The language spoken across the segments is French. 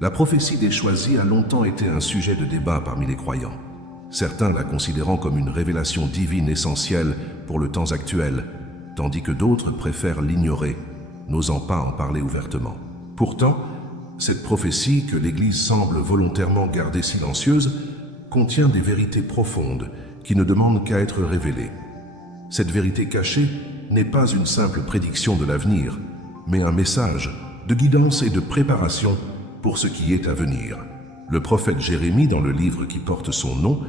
La prophétie des choisis a longtemps été un sujet de débat parmi les croyants, certains la considérant comme une révélation divine essentielle pour le temps actuel, tandis que d'autres préfèrent l'ignorer, n'osant pas en parler ouvertement. Pourtant, cette prophétie, que l'Église semble volontairement garder silencieuse, contient des vérités profondes qui ne demandent qu'à être révélées. Cette vérité cachée n'est pas une simple prédiction de l'avenir, mais un message de guidance et de préparation pour ce qui est à venir. Le prophète Jérémie, dans le livre qui porte son nom,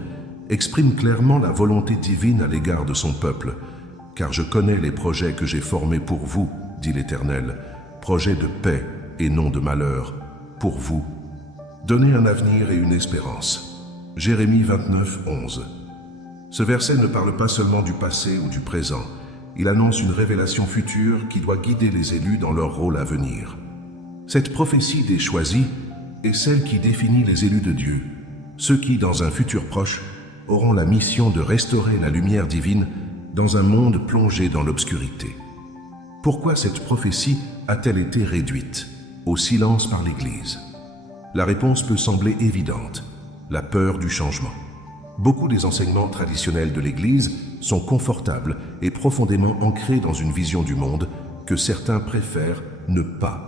exprime clairement la volonté divine à l'égard de son peuple. « Car je connais les projets que j'ai formés pour vous, dit l'Éternel, projets de paix et non de malheur, pour vous. Donnez un avenir et une espérance. » Jérémie 29, 11. Ce verset ne parle pas seulement du passé ou du présent. Il annonce une révélation future qui doit guider les élus dans leur rôle à venir. Cette prophétie des choisis est celle qui définit les élus de Dieu, ceux qui, dans un futur proche, auront la mission de restaurer la lumière divine dans un monde plongé dans l'obscurité. Pourquoi cette prophétie a-t-elle été réduite au silence par l'Église? La réponse peut sembler évidente: la peur du changement. Beaucoup des enseignements traditionnels de l'Église sont confortables et profondément ancrés dans une vision du monde que certains préfèrent ne pas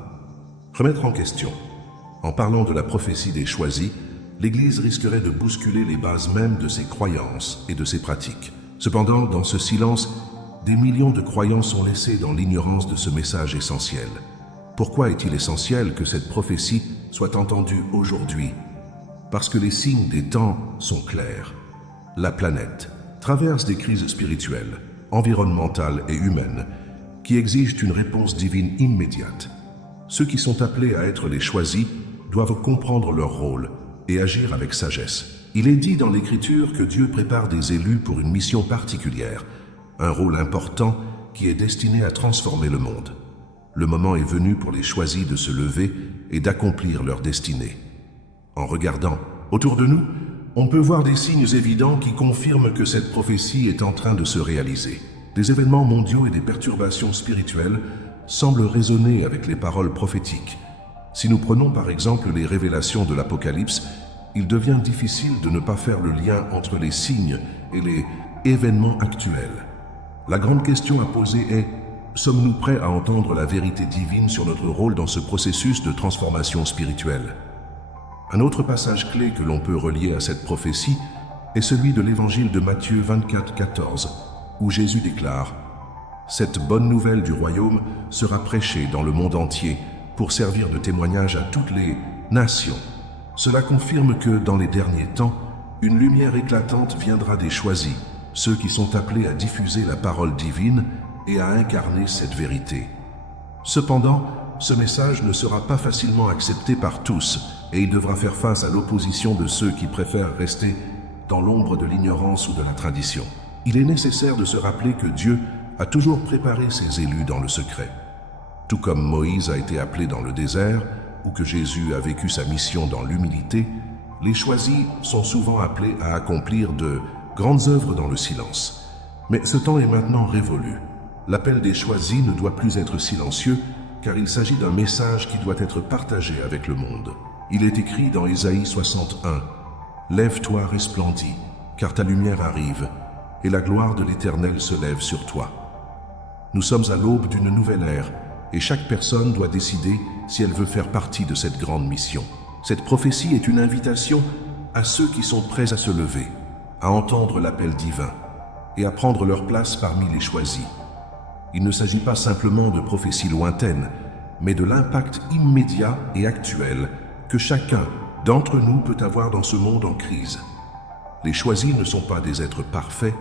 remettre en question. En parlant de la prophétie des choisis, l'Église risquerait de bousculer les bases mêmes de ses croyances et de ses pratiques. Cependant, dans ce silence, des millions de croyants sont laissés dans l'ignorance de ce message essentiel. Pourquoi est-il essentiel que cette prophétie soit entendue aujourd'hui? Parce que les signes des temps sont clairs. La planète traverse des crises spirituelles, environnementales et humaines qui exigent une réponse divine immédiate. Ceux qui sont appelés à être les choisis doivent comprendre leur rôle et agir avec sagesse. Il est dit dans l'Écriture que Dieu prépare des élus pour une mission particulière, un rôle important qui est destiné à transformer le monde. Le moment est venu pour les choisis de se lever et d'accomplir leur destinée. En regardant autour de nous, on peut voir des signes évidents qui confirment que cette prophétie est en train de se réaliser. Des événements mondiaux et des perturbations spirituelles semblent résonner avec les paroles prophétiques. Si nous prenons par exemple les révélations de l'Apocalypse, il devient difficile de ne pas faire le lien entre les signes et les événements actuels. La grande question à poser est: sommes-nous prêts à entendre la vérité divine sur notre rôle dans ce processus de transformation spirituelle? Un autre passage clé que l'on peut relier à cette prophétie est celui de l'évangile de Matthieu 24, 14, où Jésus déclare: « Cette bonne nouvelle du royaume sera prêchée dans le monde entier pour servir de témoignage à toutes les nations. » Cela confirme que, dans les derniers temps, une lumière éclatante viendra des choisis, ceux qui sont appelés à diffuser la parole divine et à incarner cette vérité. Cependant, ce message ne sera pas facilement accepté par tous et il devra faire face à l'opposition de ceux qui préfèrent rester dans l'ombre de l'ignorance ou de la tradition. Il est nécessaire de se rappeler que Dieu a toujours préparé ses élus dans le secret. Tout comme Moïse a été appelé dans le désert ou que Jésus a vécu sa mission dans l'humilité, les choisis sont souvent appelés à accomplir de grandes œuvres dans le silence. Mais ce temps est maintenant révolu. L'appel des choisis ne doit plus être silencieux, car il s'agit d'un message qui doit être partagé avec le monde. Il est écrit dans Ésaïe 61, « Lève-toi, resplendis, car ta lumière arrive, et la gloire de l'Éternel se lève sur toi. » Nous sommes à l'aube d'une nouvelle ère, et chaque personne doit décider si elle veut faire partie de cette grande mission. Cette prophétie est une invitation à ceux qui sont prêts à se lever, à entendre l'appel divin, et à prendre leur place parmi les choisis. Il ne s'agit pas simplement de prophéties lointaines, mais de l'impact immédiat et actuel que chacun d'entre nous peut avoir dans ce monde en crise. Les choisis ne sont pas des êtres parfaits,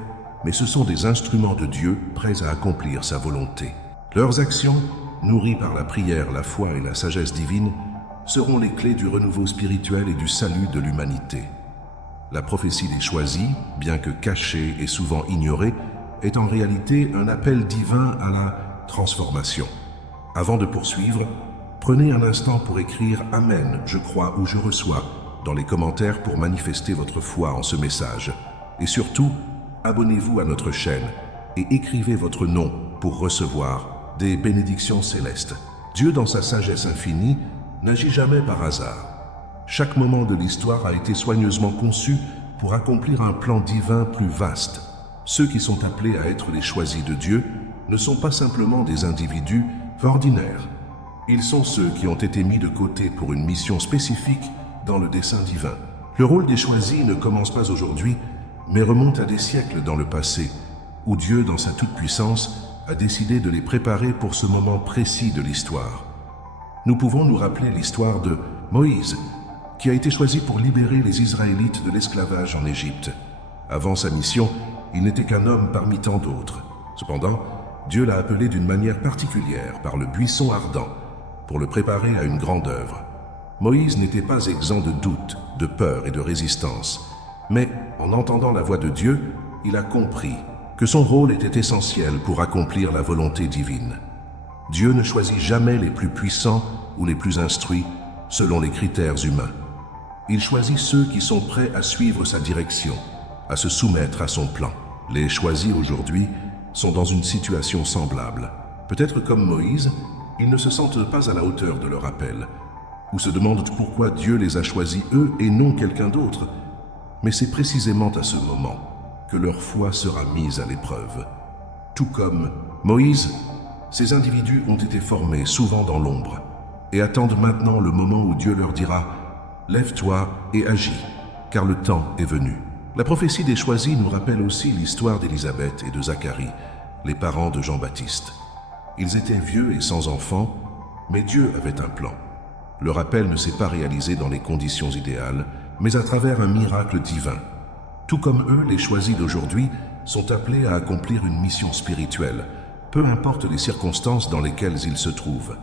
mais ce sont des instruments de Dieu prêts à accomplir sa volonté. Leurs actions, nourries par la prière, la foi et la sagesse divine, seront les clés du renouveau spirituel et du salut de l'humanité. La prophétie des choisis, bien que cachée et souvent ignorée, est en réalité un appel divin à la transformation. Avant de poursuivre, prenez un instant pour écrire « Amen, je crois ou je reçois » dans les commentaires pour manifester votre foi en ce message. Et surtout, abonnez-vous à notre chaîne et écrivez votre nom pour recevoir des bénédictions célestes. Dieu, dans sa sagesse infinie, n'agit jamais par hasard. Chaque moment de l'histoire a été soigneusement conçu pour accomplir un plan divin plus vaste. Ceux qui sont appelés à être les choisis de Dieu ne sont pas simplement des individus ordinaires. Ils sont ceux qui ont été mis de côté pour une mission spécifique dans le dessein divin. Le rôle des choisis ne commence pas aujourd'hui, mais remonte à des siècles dans le passé, où Dieu, dans sa toute-puissance, a décidé de les préparer pour ce moment précis de l'histoire. Nous pouvons nous rappeler l'histoire de Moïse, qui a été choisi pour libérer les Israélites de l'esclavage en Égypte. Avant sa mission, il n'était qu'un homme parmi tant d'autres. Cependant, Dieu l'a appelé d'une manière particulière par le buisson ardent pour le préparer à une grande œuvre. Moïse n'était pas exempt de doute, de peur et de résistance, mais en entendant la voix de Dieu, il a compris que son rôle était essentiel pour accomplir la volonté divine. Dieu ne choisit jamais les plus puissants ou les plus instruits selon les critères humains. Il choisit ceux qui sont prêts à suivre sa direction, à se soumettre à son plan. Les choisis aujourd'hui sont dans une situation semblable. Peut-être comme Moïse, ils ne se sentent pas à la hauteur de leur appel, ou se demandent pourquoi Dieu les a choisis eux et non quelqu'un d'autre. Mais c'est précisément à ce moment que leur foi sera mise à l'épreuve. Tout comme Moïse, ces individus ont été formés souvent dans l'ombre et attendent maintenant le moment où Dieu leur dira « Lève-toi et agis, car le temps est venu ». La prophétie des choisis nous rappelle aussi l'histoire d'Élisabeth et de Zacharie, les parents de Jean-Baptiste. Ils étaient vieux et sans enfants, mais Dieu avait un plan. Leur appel ne s'est pas réalisé dans les conditions idéales, mais à travers un miracle divin. Tout comme eux, les choisis d'aujourd'hui sont appelés à accomplir une mission spirituelle, peu importe les circonstances dans lesquelles ils se trouvent.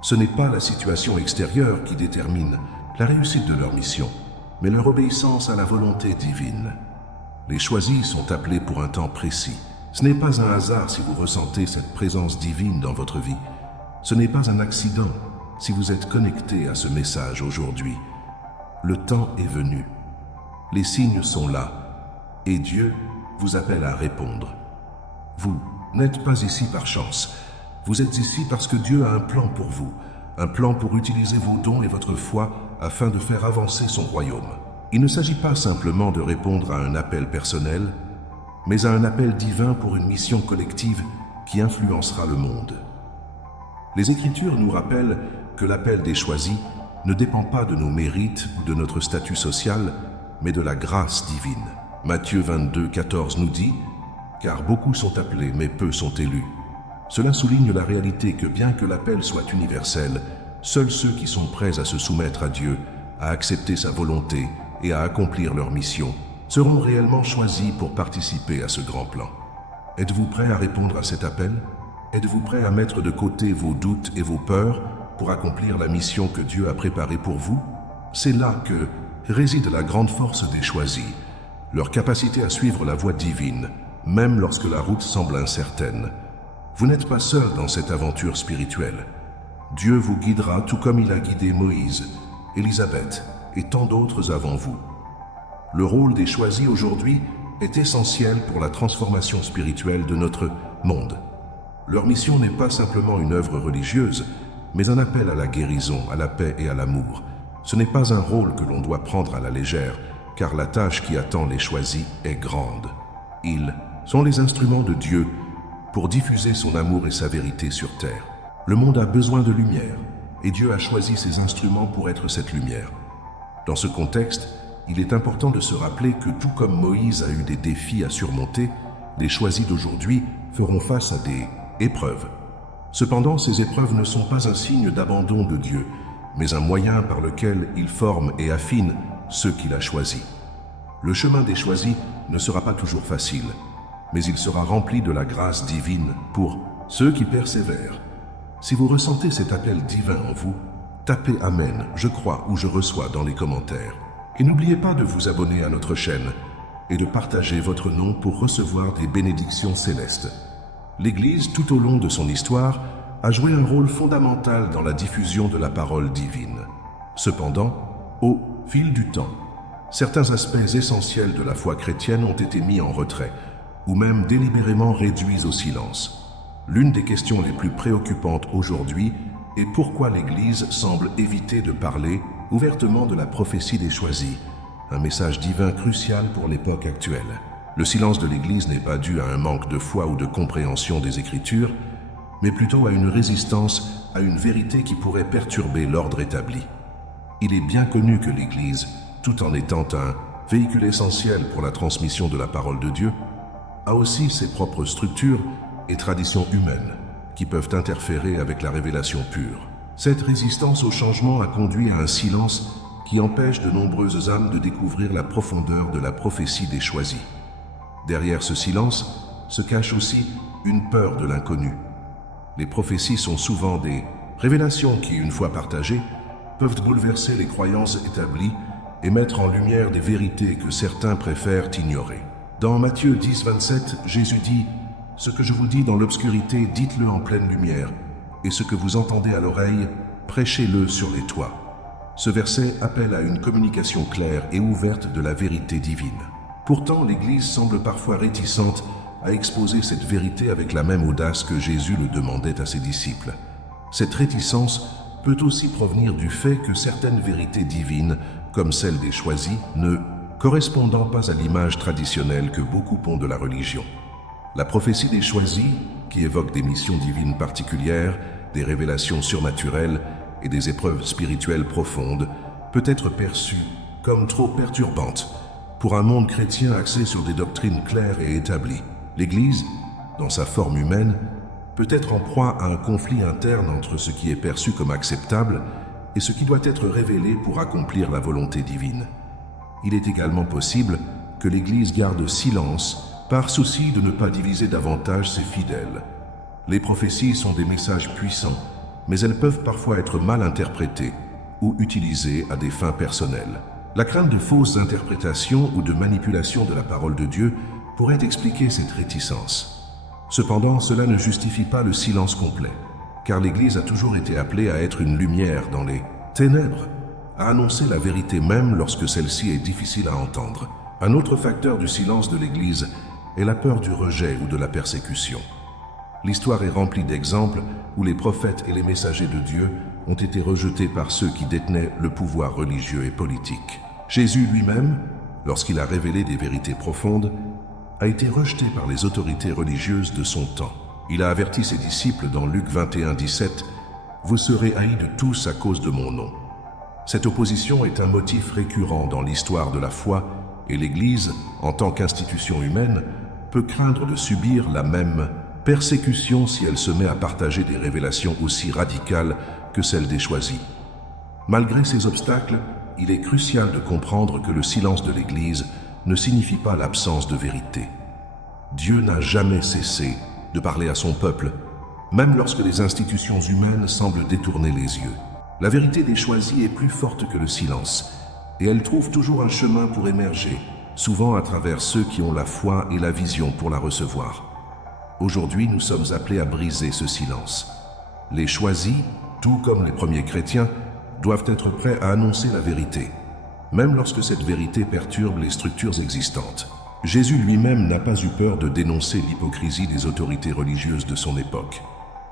Ce n'est pas la situation extérieure qui détermine la réussite de leur mission, mais leur obéissance à la volonté divine. Les choisis sont appelés pour un temps précis. Ce n'est pas un hasard si vous ressentez cette présence divine dans votre vie. Ce n'est pas un accident si vous êtes connecté à ce message aujourd'hui. Le temps est venu. Les signes sont là. Et Dieu vous appelle à répondre. Vous n'êtes pas ici par chance. Vous êtes ici parce que Dieu a un plan pour vous, un plan pour utiliser vos dons et votre foi afin de faire avancer son royaume. Il ne s'agit pas simplement de répondre à un appel personnel, mais à un appel divin pour une mission collective qui influencera le monde. Les Écritures nous rappellent que l'appel des choisis ne dépend pas de nos mérites ou de notre statut social, mais de la grâce divine. Matthieu 22, 14 nous dit « Car beaucoup sont appelés, mais peu sont élus ». Cela souligne la réalité que bien que l'appel soit universel, seuls ceux qui sont prêts à se soumettre à Dieu, à accepter sa volonté et à accomplir leur mission, seront réellement choisis pour participer à ce grand plan. Êtes-vous prêt à répondre à cet appel? Êtes-vous prêt à mettre de côté vos doutes et vos peurs pour accomplir la mission que Dieu a préparée pour vous? C'est là que réside la grande force des choisis, leur capacité à suivre la voie divine, même lorsque la route semble incertaine. Vous n'êtes pas seul dans cette aventure spirituelle. Dieu vous guidera tout comme il a guidé Moïse, Élisabeth et tant d'autres avant vous. Le rôle des choisis aujourd'hui est essentiel pour la transformation spirituelle de notre monde. Leur mission n'est pas simplement une œuvre religieuse, mais un appel à la guérison, à la paix et à l'amour. Ce n'est pas un rôle que l'on doit prendre à la légère, car la tâche qui attend les choisis est grande. Ils sont les instruments de Dieu pour diffuser son amour et sa vérité sur terre. Le monde a besoin de lumière, et Dieu a choisi ses instruments pour être cette lumière. Dans ce contexte, il est important de se rappeler que tout comme Moïse a eu des défis à surmonter, les choisis d'aujourd'hui feront face à des épreuves. Cependant, ces épreuves ne sont pas un signe d'abandon de Dieu, mais un moyen par lequel il forme et affine ceux qu'il a choisis. Le chemin des choisis ne sera pas toujours facile, mais il sera rempli de la grâce divine pour ceux qui persévèrent. Si vous ressentez cet appel divin en vous, tapez « Amen, je crois » ou « Je reçois » dans les commentaires. Et n'oubliez pas de vous abonner à notre chaîne et de partager votre nom pour recevoir des bénédictions célestes. L'Église, tout au long de son histoire, a joué un rôle fondamental dans la diffusion de la parole divine. Cependant, au fil du temps, certains aspects essentiels de la foi chrétienne ont été mis en retrait, ou même délibérément réduits au silence. L'une des questions les plus préoccupantes aujourd'hui est pourquoi l'Église semble éviter de parler ouvertement de la prophétie des choisis, un message divin crucial pour l'époque actuelle. Le silence de l'Église n'est pas dû à un manque de foi ou de compréhension des Écritures, mais plutôt à une résistance à une vérité qui pourrait perturber l'ordre établi. Il est bien connu que l'Église, tout en étant un véhicule essentiel pour la transmission de la parole de Dieu, a aussi ses propres structures et traditions humaines qui peuvent interférer avec la révélation pure. Cette résistance au changement a conduit à un silence qui empêche de nombreuses âmes de découvrir la profondeur de la prophétie des choisis. Derrière ce silence se cache aussi une peur de l'inconnu. Les prophéties sont souvent des révélations qui, une fois partagées, peuvent bouleverser les croyances établies et mettre en lumière des vérités que certains préfèrent ignorer. Dans Matthieu 10, 27, Jésus dit « Ce que je vous dis dans l'obscurité, dites-le en pleine lumière, et ce que vous entendez à l'oreille, prêchez-le sur les toits. » Ce verset appelle à une communication claire et ouverte de la vérité divine. Pourtant, l'Église semble parfois réticente à exposer cette vérité avec la même audace que Jésus le demandait à ses disciples. Cette réticence peut aussi provenir du fait que certaines vérités divines, comme celle des choisis, ne correspondant pas à l'image traditionnelle que beaucoup ont de la religion. La prophétie des choisis, qui évoque des missions divines particulières, des révélations surnaturelles et des épreuves spirituelles profondes, peut être perçue comme trop perturbante pour un monde chrétien axé sur des doctrines claires et établies. L'Église, dans sa forme humaine, peut être en proie à un conflit interne entre ce qui est perçu comme acceptable et ce qui doit être révélé pour accomplir la volonté divine. Il est également possible que l'Église garde silence par souci de ne pas diviser davantage ses fidèles. Les prophéties sont des messages puissants, mais elles peuvent parfois être mal interprétées ou utilisées à des fins personnelles. La crainte de fausses interprétations ou de manipulation de la parole de Dieu pourrait expliquer cette réticence. Cependant, cela ne justifie pas le silence complet, car l'Église a toujours été appelée à être une lumière dans les ténèbres, à annoncer la vérité même lorsque celle-ci est difficile à entendre. Un autre facteur du silence de l'Église est la peur du rejet ou de la persécution. L'histoire est remplie d'exemples où les prophètes et les messagers de Dieu ont été rejetés par ceux qui détenaient le pouvoir religieux et politique. Jésus lui-même, lorsqu'il a révélé des vérités profondes, a été rejeté par les autorités religieuses de son temps. Il a averti ses disciples dans Luc 21, 17 « Vous serez haïs de tous à cause de mon nom ». Cette opposition est un motif récurrent dans l'histoire de la foi et l'Église, en tant qu'institution humaine, peut craindre de subir la même persécution si elle se met à partager des révélations aussi radicales que celles des choisis. Malgré ces obstacles, il est crucial de comprendre que le silence de l'Église ne signifie pas l'absence de vérité. Dieu n'a jamais cessé de parler à son peuple, même lorsque les institutions humaines semblent détourner les yeux. La vérité des choisis est plus forte que le silence, et elle trouve toujours un chemin pour émerger, souvent à travers ceux qui ont la foi et la vision pour la recevoir. Aujourd'hui, nous sommes appelés à briser ce silence. Les choisis, tout comme les premiers chrétiens, doivent être prêts à annoncer la vérité, même lorsque cette vérité perturbe les structures existantes. Jésus lui-même n'a pas eu peur de dénoncer l'hypocrisie des autorités religieuses de son époque.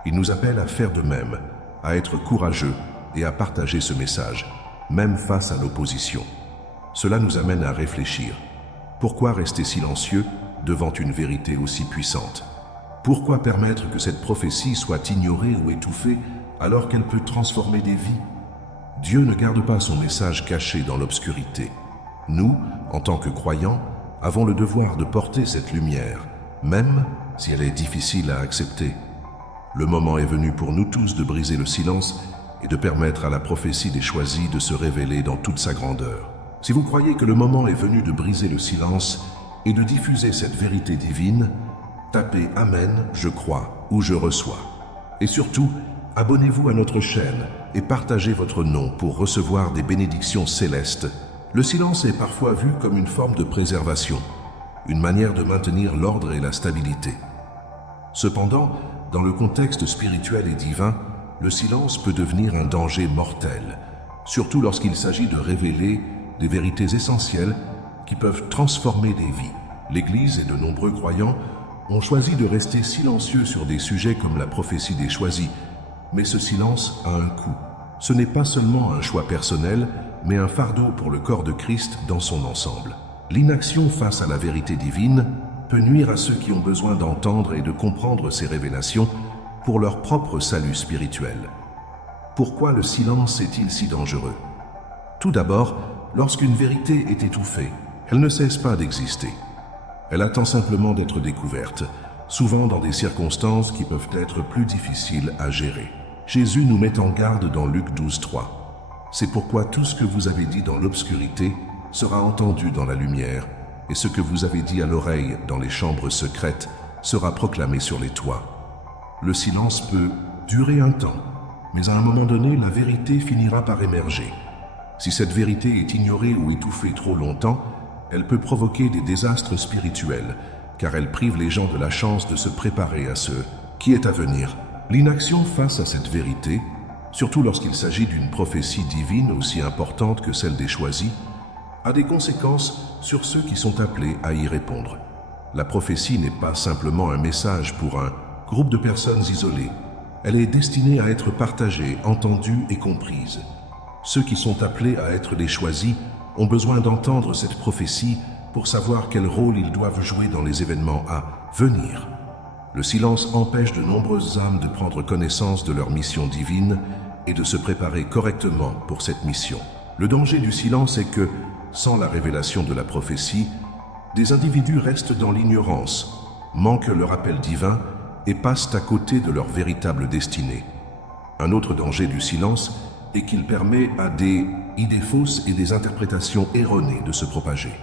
Il nous appelle à faire de même, à être courageux et à partager ce message, même face à l'opposition. Cela nous amène à réfléchir. Pourquoi rester silencieux devant une vérité aussi puissante? Pourquoi permettre que cette prophétie soit ignorée ou étouffée alors qu'elle peut transformer des vies? Dieu ne garde pas son message caché dans l'obscurité. Nous, en tant que croyants, avons le devoir de porter cette lumière, même si elle est difficile à accepter. Le moment est venu pour nous tous de briser le silence et de permettre à la prophétie des choisis de se révéler dans toute sa grandeur. Si vous croyez que le moment est venu de briser le silence et de diffuser cette vérité divine, tapez « Amen, je crois » ou « Je reçois ». Et surtout, abonnez-vous à notre chaîne et partagez votre nom pour recevoir des bénédictions célestes. Le silence est parfois vu comme une forme de préservation, une manière de maintenir l'ordre et la stabilité. Cependant, dans le contexte spirituel et divin, le silence peut devenir un danger mortel, surtout lorsqu'il s'agit de révéler des vérités essentielles qui peuvent transformer des vies. L'Église et de nombreux croyants ont choisi de rester silencieux sur des sujets comme la prophétie des choisis, mais ce silence a un coût. Ce n'est pas seulement un choix personnel, mais un fardeau pour le corps de Christ dans son ensemble. L'inaction face à la vérité divine peut nuire à ceux qui ont besoin d'entendre et de comprendre ces révélations pour leur propre salut spirituel. Pourquoi le silence est-il si dangereux? Tout d'abord, lorsqu'une vérité est étouffée, elle ne cesse pas d'exister. Elle attend simplement d'être découverte, souvent dans des circonstances qui peuvent être plus difficiles à gérer. Jésus nous met en garde dans Luc 12:3. C'est pourquoi tout ce que vous avez dit dans l'obscurité sera entendu dans la lumière, et ce que vous avez dit à l'oreille dans les chambres secrètes sera proclamé sur les toits. Le silence peut durer un temps, mais à un moment donné, la vérité finira par émerger. Si cette vérité est ignorée ou étouffée trop longtemps, elle peut provoquer des désastres spirituels, car elle prive les gens de la chance de se préparer à ce qui est à venir. L'inaction face à cette vérité, surtout lorsqu'il s'agit d'une prophétie divine aussi importante que celle des choisis, a des conséquences sur ceux qui sont appelés à y répondre. La prophétie n'est pas simplement un message pour un groupe de personnes isolées. Elle est destinée à être partagée, entendue et comprise. Ceux qui sont appelés à être les choisis ont besoin d'entendre cette prophétie pour savoir quel rôle ils doivent jouer dans les événements à venir. Le silence empêche de nombreuses âmes de prendre connaissance de leur mission divine et de se préparer correctement pour cette mission. Le danger du silence est que, sans la révélation de la prophétie, des individus restent dans l'ignorance, manquent leur appel divin et passent à côté de leur véritable destinée. Un autre danger du silence est qu'il permet à des idées fausses et des interprétations erronées de se propager.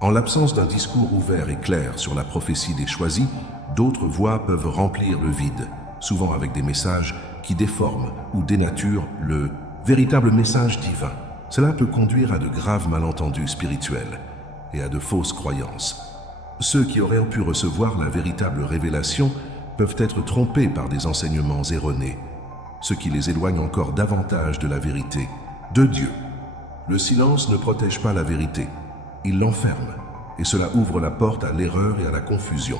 En l'absence d'un discours ouvert et clair sur la prophétie des choisis, d'autres voix peuvent remplir le vide, souvent avec des messages qui déforment ou dénaturent le véritable message divin. Cela peut conduire à de graves malentendus spirituels et à de fausses croyances. Ceux qui auraient pu recevoir la véritable révélation peuvent être trompés par des enseignements erronés, ce qui les éloigne encore davantage de la vérité, de Dieu. Le silence ne protège pas la vérité, il l'enferme, et cela ouvre la porte à l'erreur et à la confusion.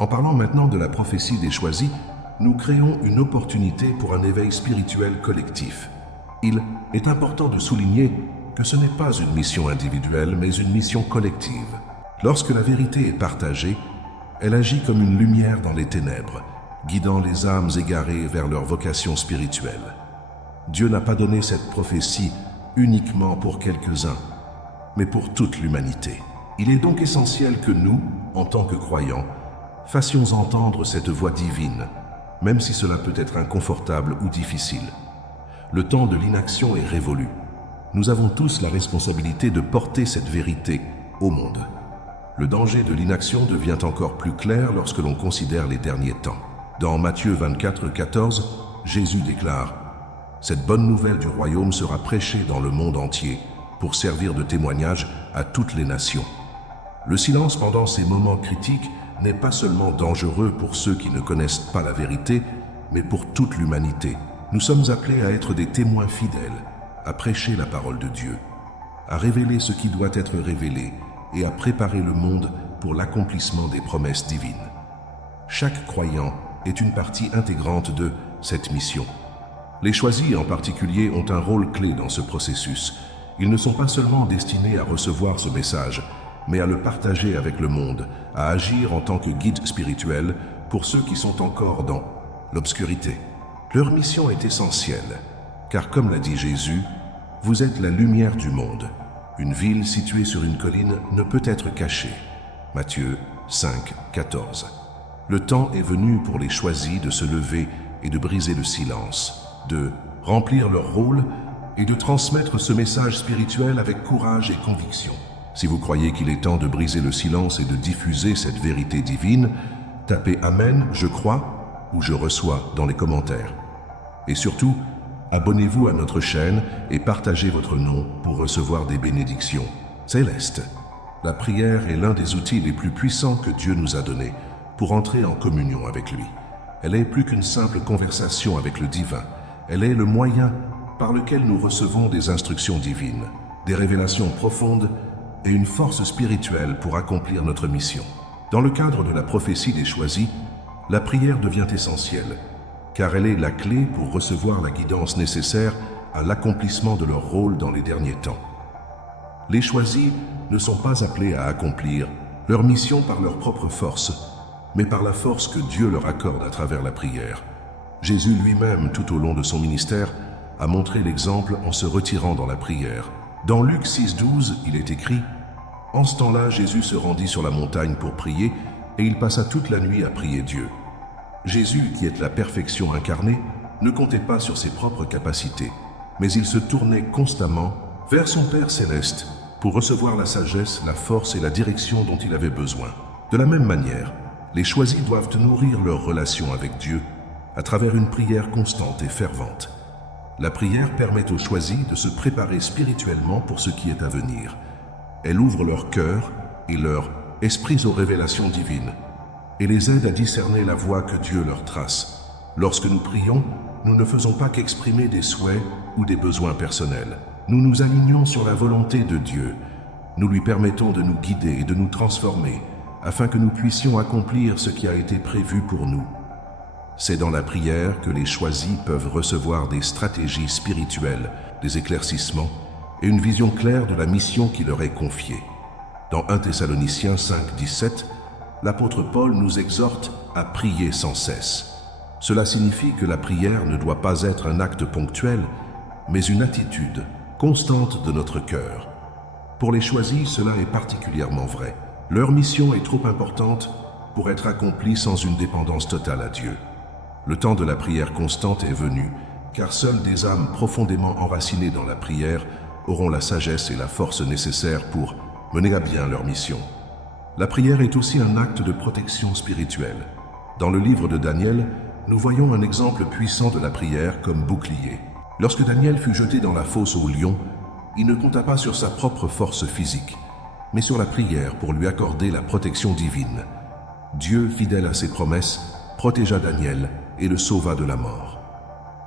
En parlant maintenant de la prophétie des choisis, nous créons une opportunité pour un éveil spirituel collectif. Il est important de souligner que ce n'est pas une mission individuelle, mais une mission collective. Lorsque la vérité est partagée, elle agit comme une lumière dans les ténèbres, guidant les âmes égarées vers leur vocation spirituelle. Dieu n'a pas donné cette prophétie uniquement pour quelques-uns, mais pour toute l'humanité. Il est donc essentiel que nous, en tant que croyants, fassions entendre cette voix divine, même si cela peut être inconfortable ou difficile. Le temps de l'inaction est révolu. Nous avons tous la responsabilité de porter cette vérité au monde. Le danger de l'inaction devient encore plus clair lorsque l'on considère les derniers temps. Dans Matthieu 24:14, Jésus déclare « Cette bonne nouvelle du royaume sera prêchée dans le monde entier pour servir de témoignage à toutes les nations. » Le silence pendant ces moments critiques n'est pas seulement dangereux pour ceux qui ne connaissent pas la vérité, mais pour toute l'humanité. Nous sommes appelés à être des témoins fidèles, à prêcher la parole de Dieu, à révéler ce qui doit être révélé et à préparer le monde pour l'accomplissement des promesses divines. Chaque croyant est une partie intégrante de cette mission. Les choisis en particulier ont un rôle clé dans ce processus. Ils ne sont pas seulement destinés à recevoir ce message, mais à le partager avec le monde, à agir en tant que guide spirituel pour ceux qui sont encore dans l'obscurité. Leur mission est essentielle, car comme l'a dit Jésus, « Vous êtes la lumière du monde. Une ville située sur une colline ne peut être cachée. » Matthieu 5:14. Le temps est venu pour les choisis de se lever et de briser le silence, de remplir leur rôle et de transmettre ce message spirituel avec courage et conviction. Si vous croyez qu'il est temps de briser le silence et de diffuser cette vérité divine, tapez « Amen, je crois » ou « Je reçois » dans les commentaires. Et surtout, abonnez-vous à notre chaîne et partagez votre nom pour recevoir des bénédictions célestes. La prière est l'un des outils les plus puissants que Dieu nous a donnés pour entrer en communion avec lui. Elle est plus qu'une simple conversation avec le divin. Elle est le moyen par lequel nous recevons des instructions divines, des révélations profondes et une force spirituelle pour accomplir notre mission. Dans le cadre de la prophétie des choisis, la prière devient essentielle, car elle est la clé pour recevoir la guidance nécessaire à l'accomplissement de leur rôle dans les derniers temps. Les choisis ne sont pas appelés à accomplir leur mission par leur propre force, mais par la force que Dieu leur accorde à travers la prière. Jésus lui-même, tout au long de son ministère, a montré l'exemple en se retirant dans la prière. Dans Luc 6,12, il est écrit « En ce temps-là, Jésus se rendit sur la montagne pour prier, et il passa toute la nuit à prier Dieu. » Jésus, qui est la perfection incarnée, ne comptait pas sur ses propres capacités, mais il se tournait constamment vers son Père céleste pour recevoir la sagesse, la force et la direction dont il avait besoin. De la même manière, les choisis doivent nourrir leur relation avec Dieu à travers une prière constante et fervente. La prière permet aux choisis de se préparer spirituellement pour ce qui est à venir. Elle ouvre leur cœur et leur esprit aux révélations divines et les aide à discerner la voie que Dieu leur trace. Lorsque nous prions, nous ne faisons pas qu'exprimer des souhaits ou des besoins personnels. Nous nous alignons sur la volonté de Dieu. Nous lui permettons de nous guider et de nous transformer afin que nous puissions accomplir ce qui a été prévu pour nous. C'est dans la prière que les choisis peuvent recevoir des stratégies spirituelles, des éclaircissements et une vision claire de la mission qui leur est confiée. Dans 1 Thessaloniciens 5,17, l'apôtre Paul nous exhorte à prier sans cesse. Cela signifie que la prière ne doit pas être un acte ponctuel, mais une attitude constante de notre cœur. Pour les choisis, cela est particulièrement vrai. Leur mission est trop importante pour être accomplie sans une dépendance totale à Dieu. Le temps de la prière constante est venu, car seules des âmes profondément enracinées dans la prière auront la sagesse et la force nécessaires pour mener à bien leur mission. La prière est aussi un acte de protection spirituelle. Dans le livre de Daniel, nous voyons un exemple puissant de la prière comme bouclier. Lorsque Daniel fut jeté dans la fosse aux lions, il ne compta pas sur sa propre force physique, mais sur la prière pour lui accorder la protection divine. Dieu, fidèle à ses promesses, protégea Daniel et le sauva de la mort.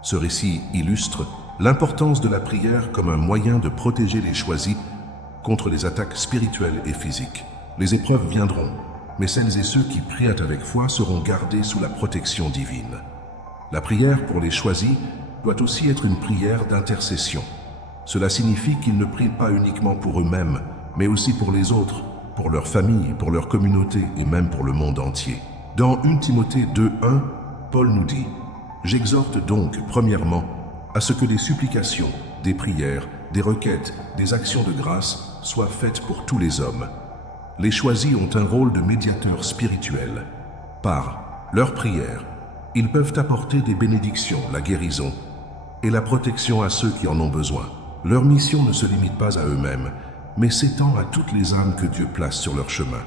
Ce récit illustre l'importance de la prière comme un moyen de protéger les choisis contre les attaques spirituelles et physiques. Les épreuves viendront, mais celles et ceux qui prient avec foi seront gardés sous la protection divine. La prière pour les choisis doit aussi être une prière d'intercession. Cela signifie qu'ils ne prient pas uniquement pour eux-mêmes, mais aussi pour les autres, pour leur famille, pour leur communauté et même pour le monde entier. Dans 1 Timothée 2,1, Paul nous dit « J'exhorte donc, premièrement, à ce que des supplications, des prières, des requêtes, des actions de grâce soient faites pour tous les hommes. » Les choisis ont un rôle de médiateur spirituel. Par leurs prières, ils peuvent apporter des bénédictions, la guérison et la protection à ceux qui en ont besoin. Leur mission ne se limite pas à eux-mêmes, mais s'étend à toutes les âmes que Dieu place sur leur chemin.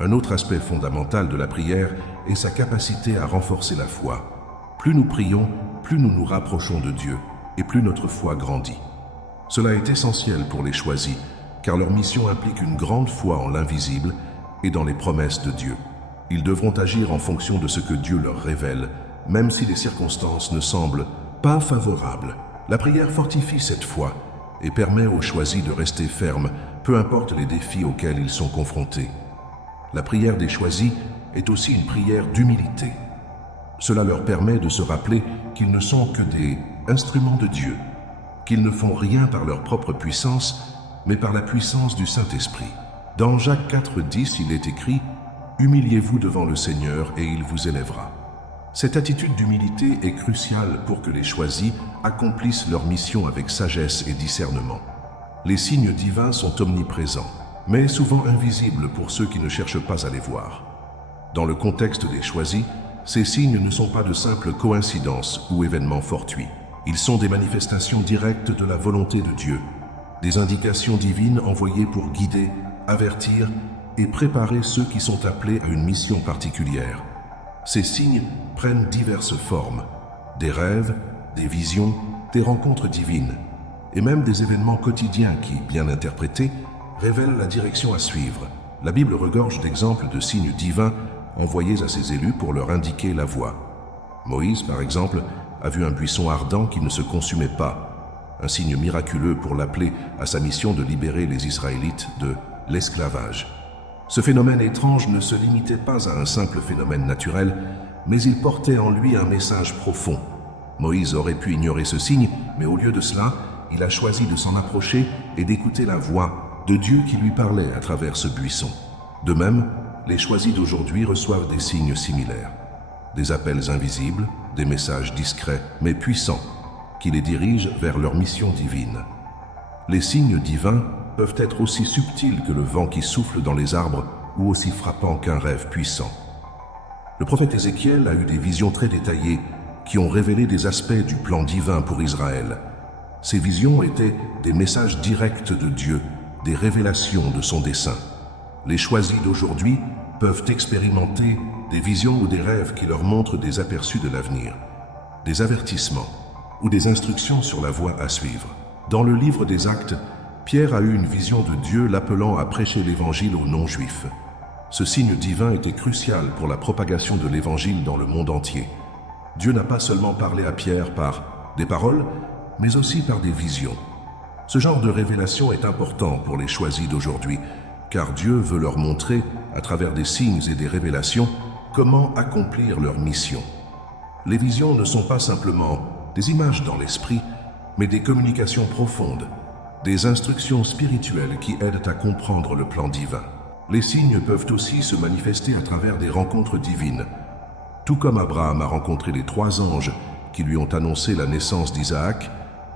Un autre aspect fondamental de la prière est sa capacité à renforcer la foi. Plus nous prions, plus nous nous rapprochons de Dieu et plus notre foi grandit. Cela est essentiel pour les choisis, car leur mission implique une grande foi en l'invisible et dans les promesses de Dieu. Ils devront agir en fonction de ce que Dieu leur révèle, même si les circonstances ne semblent pas favorables. La prière fortifie cette foi et permet aux choisis de rester fermes, peu importe les défis auxquels ils sont confrontés. La prière des choisis est aussi une prière d'humilité. Cela leur permet de se rappeler qu'ils ne sont que des instruments de Dieu, qu'ils ne font rien par leur propre puissance, mais par la puissance du Saint-Esprit. Dans Jacques 4,10, il est écrit « Humiliez-vous devant le Seigneur et il vous élèvera ». Cette attitude d'humilité est cruciale pour que les choisis accomplissent leur mission avec sagesse et discernement. Les signes divins sont omniprésents, mais souvent invisibles pour ceux qui ne cherchent pas à les voir. Dans le contexte des choisis, ces signes ne sont pas de simples coïncidences ou événements fortuits. Ils sont des manifestations directes de la volonté de Dieu, des indications divines envoyées pour guider, avertir et préparer ceux qui sont appelés à une mission particulière. Ces signes prennent diverses formes, des rêves, des visions, des rencontres divines, et même des événements quotidiens qui, bien interprétés, révèlent la direction à suivre. La Bible regorge d'exemples de signes divins envoyés à ses élus pour leur indiquer la voie. Moïse, par exemple, a vu un buisson ardent qui ne se consumait pas, un signe miraculeux pour l'appeler à sa mission de libérer les Israélites de l'esclavage. Ce phénomène étrange ne se limitait pas à un simple phénomène naturel, mais il portait en lui un message profond. Moïse aurait pu ignorer ce signe, mais au lieu de cela, il a choisi de s'en approcher et d'écouter la voix de Dieu qui lui parlait à travers ce buisson. De même, les choisis d'aujourd'hui reçoivent des signes similaires. Des appels invisibles, des messages discrets mais puissants, qui les dirigent vers leur mission divine. Les signes divins peuvent être aussi subtils que le vent qui souffle dans les arbres ou aussi frappants qu'un rêve puissant. Le prophète Ézéchiel a eu des visions très détaillées qui ont révélé des aspects du plan divin pour Israël. Ces visions étaient des messages directs de Dieu, des révélations de son dessein. Les choisis d'aujourd'hui peuvent expérimenter des visions ou des rêves qui leur montrent des aperçus de l'avenir, des avertissements ou des instructions sur la voie à suivre. Dans le livre des Actes, Pierre a eu une vision de Dieu l'appelant à prêcher l'évangile aux non-juifs. Ce signe divin était crucial pour la propagation de l'évangile dans le monde entier. Dieu n'a pas seulement parlé à Pierre par des paroles, mais aussi par des visions. Ce genre de révélation est important pour les choisis d'aujourd'hui, car Dieu veut leur montrer, à travers des signes et des révélations, comment accomplir leur mission. Les visions ne sont pas simplement des images dans l'esprit, mais des communications profondes, des instructions spirituelles qui aident à comprendre le plan divin. Les signes peuvent aussi se manifester à travers des rencontres divines. Tout comme Abraham a rencontré les 3 anges qui lui ont annoncé la naissance d'Isaac,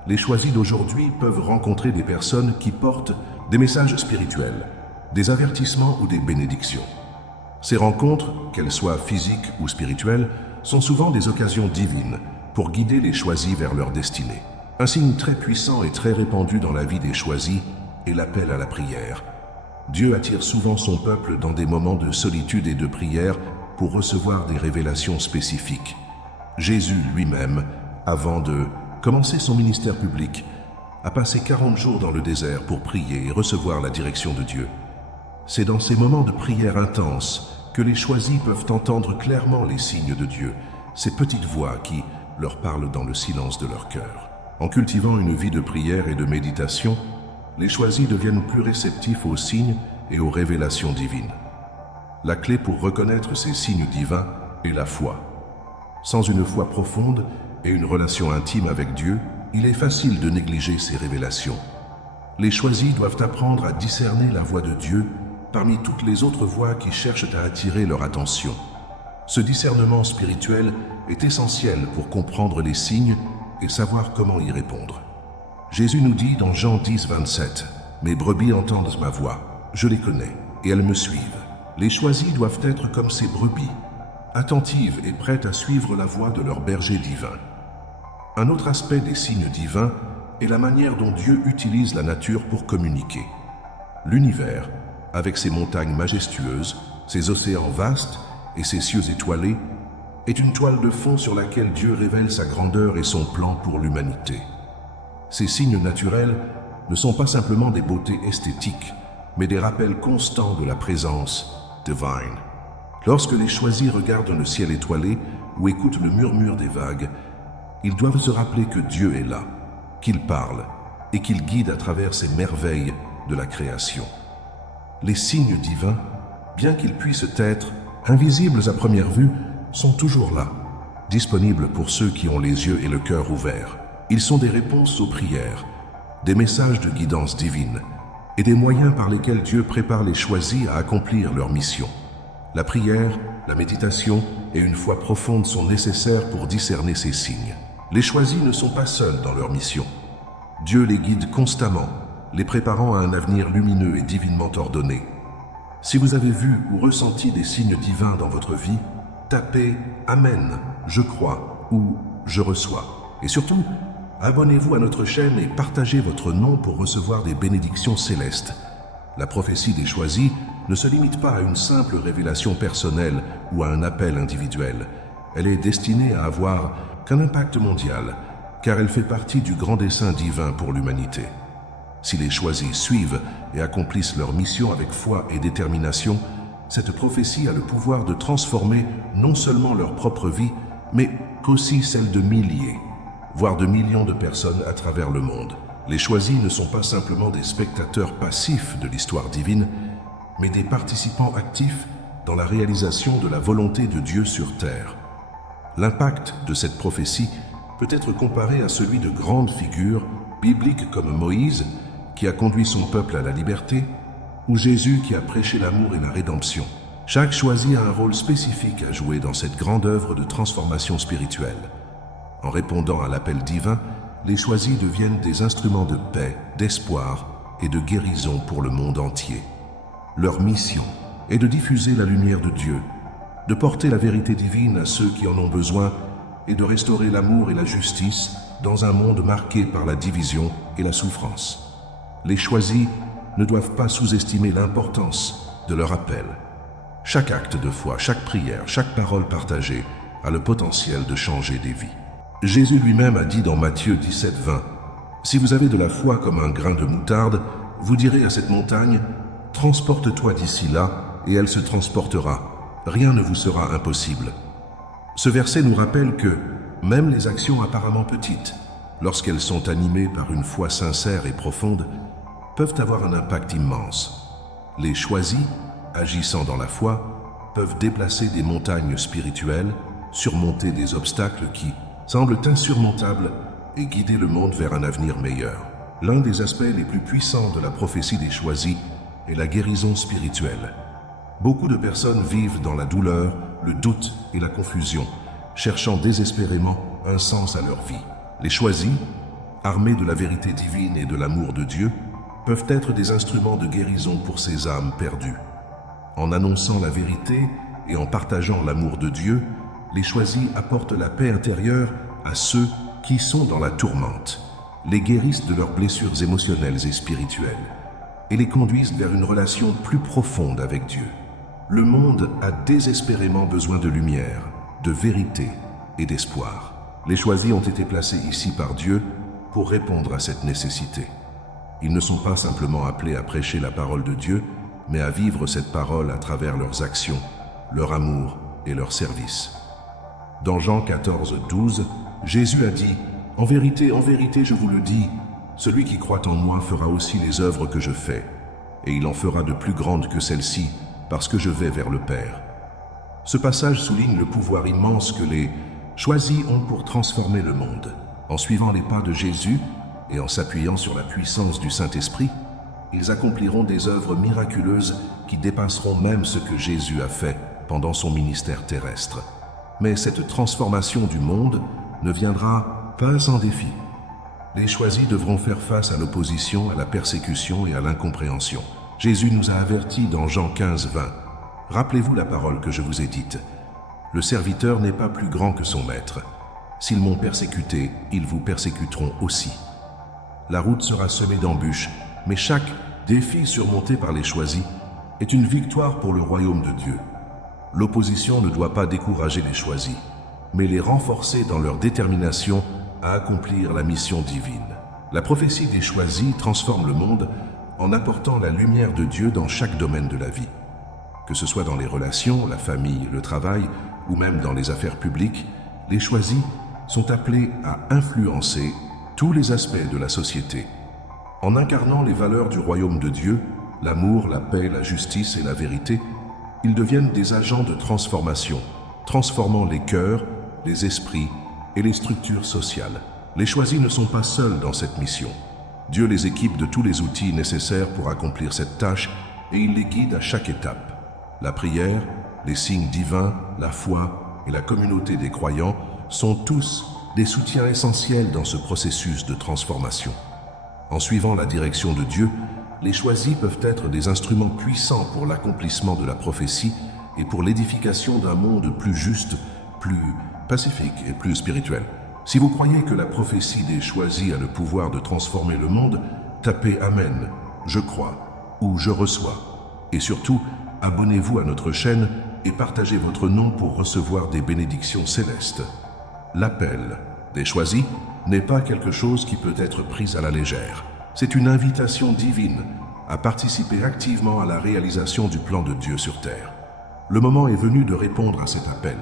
les choisis d'aujourd'hui peuvent rencontrer des personnes qui portent des messages spirituels, des avertissements ou des bénédictions. Ces rencontres, qu'elles soient physiques ou spirituelles, sont souvent des occasions divines pour guider les choisis vers leur destinée. Un signe très puissant et très répandu dans la vie des choisis est l'appel à la prière. Dieu attire souvent son peuple dans des moments de solitude et de prière pour recevoir des révélations spécifiques. Jésus lui-même, avant de commencer son ministère public, a passé 40 jours dans le désert pour prier et recevoir la direction de Dieu. C'est dans ces moments de prière intense que les choisis peuvent entendre clairement les signes de Dieu, ces petites voix qui leur parlent dans le silence de leur cœur. En cultivant une vie de prière et de méditation, les choisis deviennent plus réceptifs aux signes et aux révélations divines. La clé pour reconnaître ces signes divins est la foi. Sans une foi profonde et une relation intime avec Dieu, il est facile de négliger ces révélations. Les choisis doivent apprendre à discerner la voix de Dieu parmi toutes les autres voix qui cherchent à attirer leur attention. Ce discernement spirituel est essentiel pour comprendre les signes et savoir comment y répondre. Jésus nous dit dans Jean 10, 27, « Mes brebis entendent ma voix, je les connais, et elles me suivent. » Les choisis doivent être comme ces brebis, attentives et prêtes à suivre la voie de leur berger divin. Un autre aspect des signes divins est la manière dont Dieu utilise la nature pour communiquer. L'univers, avec ses montagnes majestueuses, ses océans vastes et ses cieux étoilés, est une toile de fond sur laquelle Dieu révèle sa grandeur et son plan pour l'humanité. Ces signes naturels ne sont pas simplement des beautés esthétiques, mais des rappels constants de la présence divine. Lorsque les choisis regardent le ciel étoilé ou écoutent le murmure des vagues, ils doivent se rappeler que Dieu est là, qu'il parle et qu'il guide à travers ces merveilles de la création. Les signes divins, bien qu'ils puissent être invisibles à première vue, sont toujours là, disponibles pour ceux qui ont les yeux et le cœur ouverts. Ils sont des réponses aux prières, des messages de guidance divine et des moyens par lesquels Dieu prépare les choisis à accomplir leur mission. La prière, la méditation et une foi profonde sont nécessaires pour discerner ces signes. Les choisis ne sont pas seuls dans leur mission. Dieu les guide constamment, les préparant à un avenir lumineux et divinement ordonné. Si vous avez vu ou ressenti des signes divins dans votre vie, tapez « Amen, je crois » ou « Je reçois ». Et surtout, abonnez-vous à notre chaîne et partagez votre nom pour recevoir des bénédictions célestes. La prophétie des choisis ne se limite pas à une simple révélation personnelle ou à un appel individuel. Elle est destinée à avoir qu'un impact mondial, car elle fait partie du grand dessein divin pour l'humanité. Si les choisis suivent et accomplissent leur mission avec foi et détermination, cette prophétie a le pouvoir de transformer non seulement leur propre vie, mais aussi celle de milliers, voire de millions de personnes à travers le monde. Les choisis ne sont pas simplement des spectateurs passifs de l'histoire divine, mais des participants actifs dans la réalisation de la volonté de Dieu sur terre. L'impact de cette prophétie peut être comparé à celui de grandes figures bibliques comme Moïse, qui a conduit son peuple à la liberté, ou Jésus qui a prêché l'amour et la rédemption. Chaque choisi a un rôle spécifique à jouer dans cette grande œuvre de transformation spirituelle. En répondant à l'appel divin, les choisis deviennent des instruments de paix, d'espoir et de guérison pour le monde entier. Leur mission est de diffuser la lumière de Dieu, de porter la vérité divine à ceux qui en ont besoin et de restaurer l'amour et la justice dans un monde marqué par la division et la souffrance. Les choisis ne doivent pas sous-estimer l'importance de leur appel. Chaque acte de foi, chaque prière, chaque parole partagée a le potentiel de changer des vies. Jésus lui-même a dit dans Matthieu 17:20, « Si vous avez de la foi comme un grain de moutarde, vous direz à cette montagne, « Transporte-toi d'ici là, et elle se transportera. Rien ne vous sera impossible. » Ce verset nous rappelle que, même les actions apparemment petites, lorsqu'elles sont animées par une foi sincère et profonde, peuvent avoir un impact immense. Les choisis, agissant dans la foi, peuvent déplacer des montagnes spirituelles, surmonter des obstacles qui semblent insurmontables et guider le monde vers un avenir meilleur. L'un des aspects les plus puissants de la prophétie des choisis est la guérison spirituelle. Beaucoup de personnes vivent dans la douleur, le doute et la confusion, cherchant désespérément un sens à leur vie. Les choisis, armés de la vérité divine et de l'amour de Dieu, peuvent être des instruments de guérison pour ces âmes perdues. En annonçant la vérité et en partageant l'amour de Dieu, les choisis apportent la paix intérieure à ceux qui sont dans la tourmente, les guérissent de leurs blessures émotionnelles et spirituelles et les conduisent vers une relation plus profonde avec Dieu. Le monde a désespérément besoin de lumière, de vérité et d'espoir. Les choisis ont été placés ici par Dieu pour répondre à cette nécessité. Ils ne sont pas simplement appelés à prêcher la parole de Dieu, mais à vivre cette parole à travers leurs actions, leur amour et leur service. Dans Jean 14:12, Jésus a dit « En vérité, je vous le dis, celui qui croit en moi fera aussi les œuvres que je fais, et il en fera de plus grandes que celles-ci, parce que je vais vers le Père. » Ce passage souligne le pouvoir immense que les choisis ont pour transformer le monde. En suivant les pas de Jésus et en s'appuyant sur la puissance du Saint-Esprit, ils accompliront des œuvres miraculeuses qui dépasseront même ce que Jésus a fait pendant son ministère terrestre. Mais cette transformation du monde ne viendra pas sans défi. Les choisis devront faire face à l'opposition, à la persécution et à l'incompréhension. Jésus nous a avertis dans Jean 15:20. « Rappelez-vous la parole que je vous ai dite. Le serviteur n'est pas plus grand que son maître. S'ils m'ont persécuté, ils vous persécuteront aussi. » La route sera semée d'embûches, mais chaque défi surmonté par les choisis est une victoire pour le royaume de Dieu. L'opposition ne doit pas décourager les choisis, mais les renforcer dans leur détermination à accomplir la mission divine. La prophétie des choisis transforme le monde en apportant la lumière de Dieu dans chaque domaine de la vie. Que ce soit dans les relations, la famille, le travail ou même dans les affaires publiques, les choisis sont appelés à influencer tous les aspects de la société. En incarnant les valeurs du royaume de Dieu, l'amour, la paix, la justice et la vérité, ils deviennent des agents de transformation, transformant les cœurs, les esprits et les structures sociales. Les choisis ne sont pas seuls dans cette mission. Dieu les équipe de tous les outils nécessaires pour accomplir cette tâche et il les guide à chaque étape. La prière, les signes divins, la foi et la communauté des croyants sont tous des soutiens essentiels dans ce processus de transformation. En suivant la direction de Dieu, les choisis peuvent être des instruments puissants pour l'accomplissement de la prophétie et pour l'édification d'un monde plus juste, plus pacifique et plus spirituel. Si vous croyez que la prophétie des choisis a le pouvoir de transformer le monde, tapez Amen, je crois ou je reçois. Et surtout, abonnez-vous à notre chaîne et partagez votre nom pour recevoir des bénédictions célestes. L'appel des choisis n'est pas quelque chose qui peut être pris à la légère. C'est une invitation divine à participer activement à la réalisation du plan de Dieu sur terre. Le moment est venu de répondre à cet appel.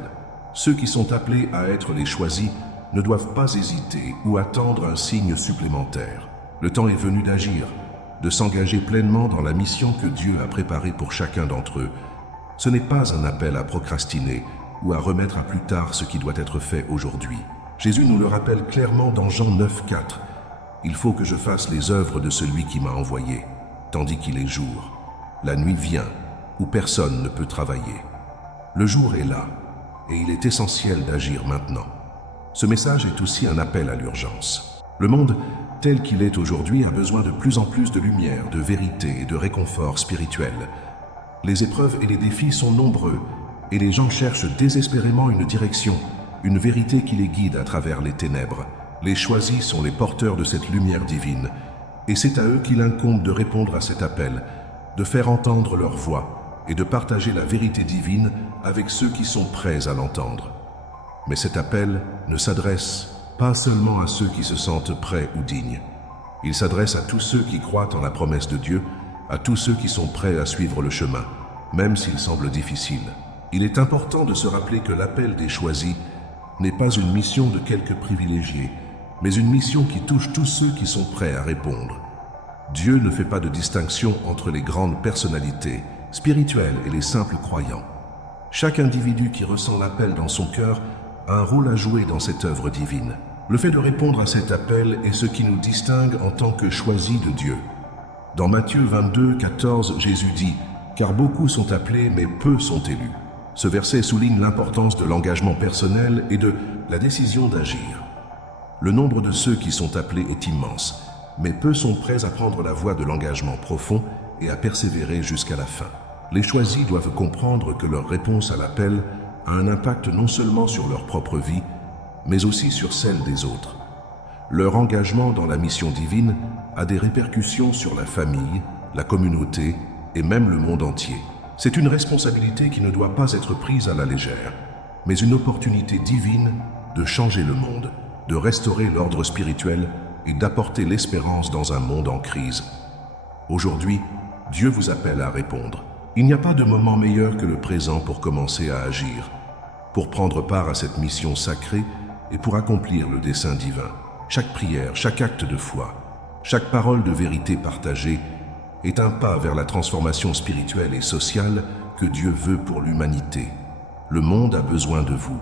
Ceux qui sont appelés à être les choisis ne doivent pas hésiter ou attendre un signe supplémentaire. Le temps est venu d'agir, de s'engager pleinement dans la mission que Dieu a préparée pour chacun d'entre eux. Ce n'est pas un appel à procrastiner ou à remettre à plus tard ce qui doit être fait aujourd'hui. Jésus nous le rappelle clairement dans Jean 9,4. « Il faut que je fasse les œuvres de celui qui m'a envoyé, tandis qu'il est jour. La nuit vient, où personne ne peut travailler. » Le jour est là, et il est essentiel d'agir maintenant. Ce message est aussi un appel à l'urgence. Le monde, tel qu'il est aujourd'hui, a besoin de plus en plus de lumière, de vérité et de réconfort spirituel. Les épreuves et les défis sont nombreux, et les gens cherchent désespérément une direction, une vérité qui les guide à travers les ténèbres. Les choisis sont les porteurs de cette lumière divine, et c'est à eux qu'il incombe de répondre à cet appel, de faire entendre leur voix et de partager la vérité divine avec ceux qui sont prêts à l'entendre. Mais cet appel ne s'adresse pas seulement à ceux qui se sentent prêts ou dignes. Il s'adresse à tous ceux qui croient en la promesse de Dieu, à tous ceux qui sont prêts à suivre le chemin, même s'il semble difficile. Il est important de se rappeler que l'appel des choisis n'est pas une mission de quelques privilégiés, mais une mission qui touche tous ceux qui sont prêts à répondre. Dieu ne fait pas de distinction entre les grandes personnalités spirituelles et les simples croyants. Chaque individu qui ressent l'appel dans son cœur a un rôle à jouer dans cette œuvre divine. Le fait de répondre à cet appel est ce qui nous distingue en tant que choisis de Dieu. Dans Matthieu 22, 14, Jésus dit « Car beaucoup sont appelés, mais peu sont élus ». Ce verset souligne l'importance de l'engagement personnel et de la décision d'agir. Le nombre de ceux qui sont appelés est immense, mais peu sont prêts à prendre la voie de l'engagement profond et à persévérer jusqu'à la fin. Les choisis doivent comprendre que leur réponse à l'appel a un impact non seulement sur leur propre vie, mais aussi sur celle des autres. Leur engagement dans la mission divine a des répercussions sur la famille, la communauté et même le monde entier. C'est une responsabilité qui ne doit pas être prise à la légère, mais une opportunité divine de changer le monde, de restaurer l'ordre spirituel et d'apporter l'espérance dans un monde en crise. Aujourd'hui, Dieu vous appelle à répondre. Il n'y a pas de moment meilleur que le présent pour commencer à agir, pour prendre part à cette mission sacrée et pour accomplir le dessein divin. Chaque prière, chaque acte de foi, chaque parole de vérité partagée est un pas vers la transformation spirituelle et sociale que Dieu veut pour l'humanité. Le monde a besoin de vous,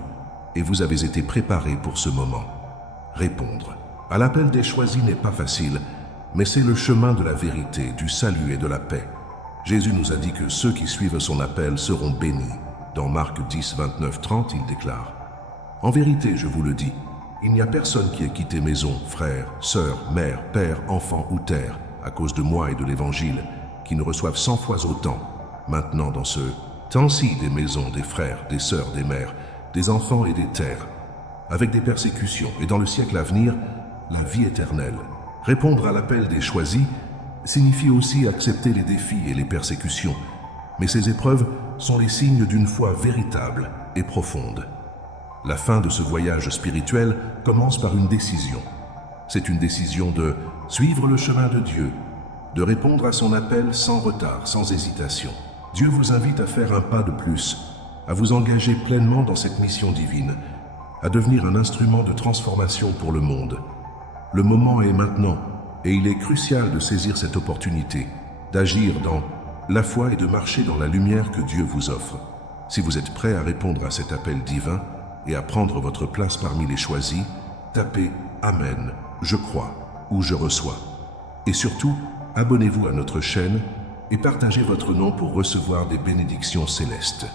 et vous avez été préparés pour ce moment. Répondre à l'appel des choisis n'est pas facile, mais c'est le chemin de la vérité, du salut et de la paix. Jésus nous a dit que ceux qui suivent son appel seront bénis. Dans Marc 10, 29, 30, il déclare « En vérité, je vous le dis, il n'y a personne qui ait quitté maison, frère, sœur, mère, père, enfant ou terre, à cause de moi et de l'Évangile, qui ne reçoivent 100 fois autant, maintenant dans ce temps-ci des maisons, des frères, des sœurs, des mères, des enfants et des terres, avec des persécutions, et dans le siècle à venir, la vie éternelle. » Répondre à l'appel des choisis signifie aussi accepter les défis et les persécutions, mais ces épreuves sont les signes d'une foi véritable et profonde. La fin de ce voyage spirituel commence par une décision. C'est une décision de suivre le chemin de Dieu, de répondre à son appel sans retard, sans hésitation. Dieu vous invite à faire un pas de plus, à vous engager pleinement dans cette mission divine, à devenir un instrument de transformation pour le monde. Le moment est maintenant, et il est crucial de saisir cette opportunité, d'agir dans la foi et de marcher dans la lumière que Dieu vous offre. Si vous êtes prêt à répondre à cet appel divin et à prendre votre place parmi les choisis, tapez « Amen », « Je crois » ou « Je reçois ». Et surtout, abonnez-vous à notre chaîne et partagez votre nom pour recevoir des bénédictions célestes.